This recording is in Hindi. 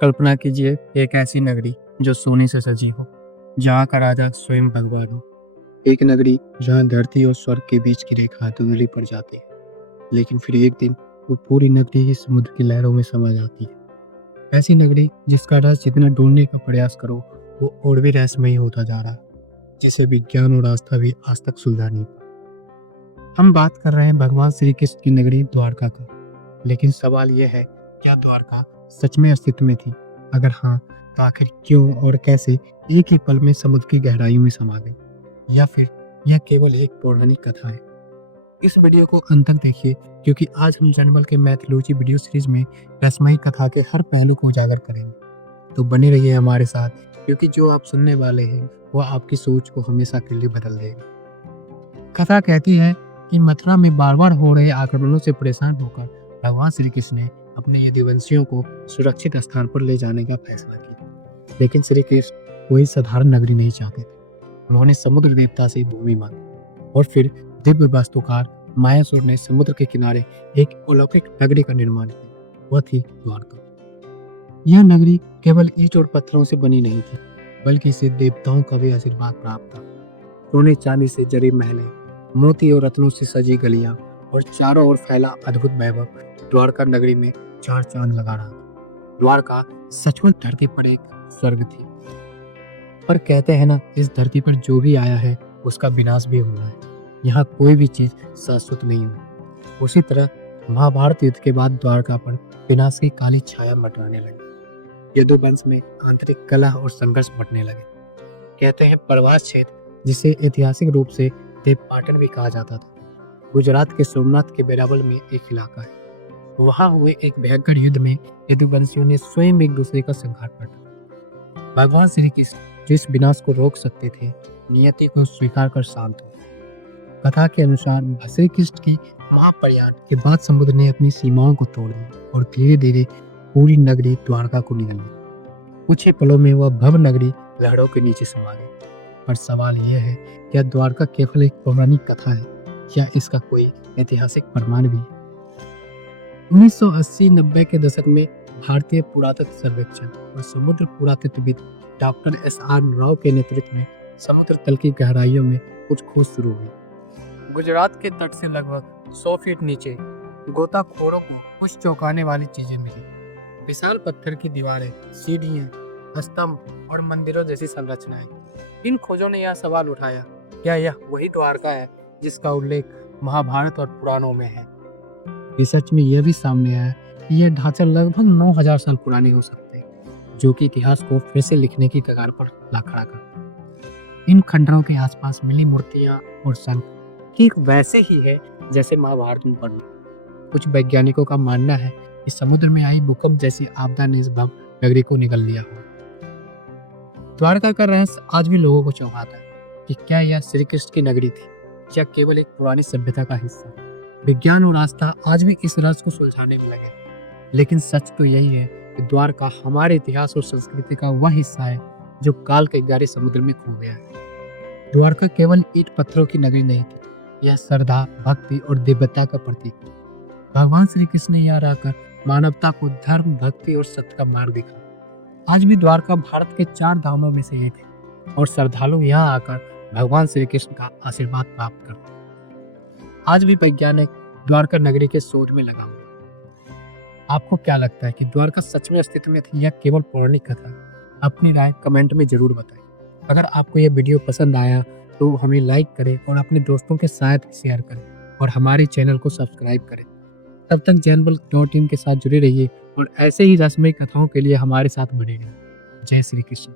कल्पना कीजिए एक ऐसी नगरी जो सोने से सजी हो, जहाँ का राजा स्वयं भगवान हो। एक नगरी जहाँ धरती और स्वर्ग के बीच की रेखा धुंधली पड़ जाती है, लेकिन फिर एक दिन वो पूरी नगरी ही समुद्र की लहरों में समा जाती है। ऐसी नगरी जिसका रहस्य जितना ढूंढने का प्रयास करो वो और भी रहस्यमयी होता जा रहा है, जिसे विज्ञान और आस्था भी आज तक सुलझा नहीं पाई। हम बात कर रहे हैं भगवान श्री कृष्ण की नगरी द्वारका का। लेकिन सवाल यह है, क्या द्वारका सच में अस्तित्व में थी? अगर हाँ, तो आखिर क्यों और कैसे एक ही पल में समुद्र की गहराइयों में समा गई? या फिर यह केवल एक पौराणिक कथा है? इस वीडियो को अंत तक देखिए, क्योंकि आज हम जनमल के मैथोलॉजी वीडियो सीरीज में रहस्यमयी कथा के हर पहलू को उजागर करेंगे। तो बने रहिए हमारे साथ, क्योंकि जो आप सुनने वाले हैं वह आपकी सोच को हमेशा के लिए बदल देगा। कथा कहती है कि मथुरा में बार बार हो रहे आक्रमणों से परेशान होकर भगवान श्री कृष्ण ने अपने यदुवंशियों को सुरक्षित स्थान पर ले जाने का फैसला किया। लेकिन श्री कृष्ण कोई साधारण नगरी नहीं चाहते थे। उन्होंने समुद्र देवता से भूमि मांगी और फिर दिव्य वास्तुकार मायासुर ने समुद्र के किनारे एक अलौकिक नगरी का निर्माण किया। वह थी द्वारका। यह नगरी केवल ईंट और पत्थरों से बनी नहीं थी, बल्कि इसे देवताओं का भी आशीर्वाद प्राप्त था। सोने चांदी से जड़ी महलें, मोती और रत्नों से सजी गलियां और चारों ओर फैला अद्भुत वैभव द्वारका नगरी में चार चांद लगा रहा था। द्वारका सचमुच धरती पर एक स्वर्ग थी। पर कहते हैं ना, इस धरती पर जो भी आया है उसका विनाश भी होना है। यहाँ कोई भी चीज शाश्वत नहीं हुई। उसी तरह महाभारत युद्ध के बाद द्वारका पर विनाश की काली छाया मंडराने लगी। यदुवंश में आंतरिक कलह और संघर्ष बढ़ने लगे। कहते हैं प्रवास क्षेत्र, जिसे ऐतिहासिक रूप से देवपाटन भी कहा जाता था, गुजरात के सोमनाथ के बेरावल में एक इलाका है। वहां हुए एक भयंकर युद्ध में यदुवंशियों ने स्वयं एक दूसरे का संहार कर। भगवान श्री कृष्ण जो इस विनाश को रोक सकते थे, नियति को स्वीकार कर शांत हुए। कथा के अनुसार श्री कृष्ण की महाप्रयाण के बाद समुद्र ने अपनी सीमाओं को तोड़ दिया और धीरे धीरे पूरी नगरी द्वारका को निगल ली। कुछ ही पलों में वह भव्य नगरी लहरों के नीचे समा गई। पर सवाल यह है, क्या द्वारका केवल एक पौराणिक कथा है या इसका कोई ऐतिहासिक प्रमाण भी है? 1980-90 के दशक में भारतीय पुरातत्व सर्वेक्षण और समुद्र पुरातत्वविद डॉक्टर एस.आर. राव के नेतृत्व में समुद्र तल की गहराइयों में कुछ खोज शुरू हुई। गुजरात के तट से लगभग 100 फीट नीचे गोताखोरों को कुछ चौंकाने वाली चीजें मिली। विशाल पत्थर की दीवारें, सीढ़ियां, स्तंभ और मंदिरों जैसी संरचनाएं। इन खोजों ने यह सवाल उठाया, क्या यह वही द्वारका है जिसका उल्लेख महाभारत और पुराणों में है? रिसर्च में यह भी सामने आया कि यह ढांचा लगभग 9000 साल पुराने हो सकते हैं, जो कि इतिहास को फिर से लिखने की कगार पर ला खड़ा कर। इन खंडरों के आसपास मिली मूर्तियां और शंख ठीक वैसे ही है जैसे महाभारत में वर्णित। कुछ वैज्ञानिकों का मानना है कि समुद्र में आई भूकंप जैसी आपदा ने इस भव्य नगरी को निगल लिया हो। द्वारका का रहस्य आज भी लोगों को चौंकाता है कि क्या यह श्री कृष्ण की नगरी थी या केवल एक पुरानी सभ्यता का हिस्सा। विज्ञान और आस्था आज भी इस रहस्य को सुलझाने में लगे, लेकिन सच तो यही है कि द्वारका हमारे इतिहास और संस्कृति का वह हिस्सा है जो काल के गहरे समुद्र में खो गया है। द्वारका केवल ईंट पत्थरों की नगरी नहीं थी, यह श्रद्धा, भक्ति और दिव्यता का प्रतीक है। भगवान श्री कृष्ण ने यहाँ रहकर मानवता को धर्म, भक्ति और सत्य का मार्ग दिखाया। आज भी द्वारका भारत के 4 धामों में से एक है और श्रद्धालु यहाँ आकर भगवान श्री कृष्ण का आशीर्वाद प्राप्त करते हैं। आज भी वैज्ञानिक द्वारका नगरी के शोध में लगा हुआ। आपको क्या लगता है कि द्वारका सच में अस्तित्व में थी या केवल पौराणिक कथा? अपनी राय कमेंट में जरूर बताएं। अगर आपको यह वीडियो पसंद आया तो हमें लाइक करें और अपने दोस्तों के साथ शेयर करें और हमारे चैनल को सब्सक्राइब करें। तब तक जनमल.in के साथ जुड़े रहिए और ऐसे ही रहस्यमयी कथाओं के लिए हमारे साथ बने रहिए। जय श्री कृष्ण।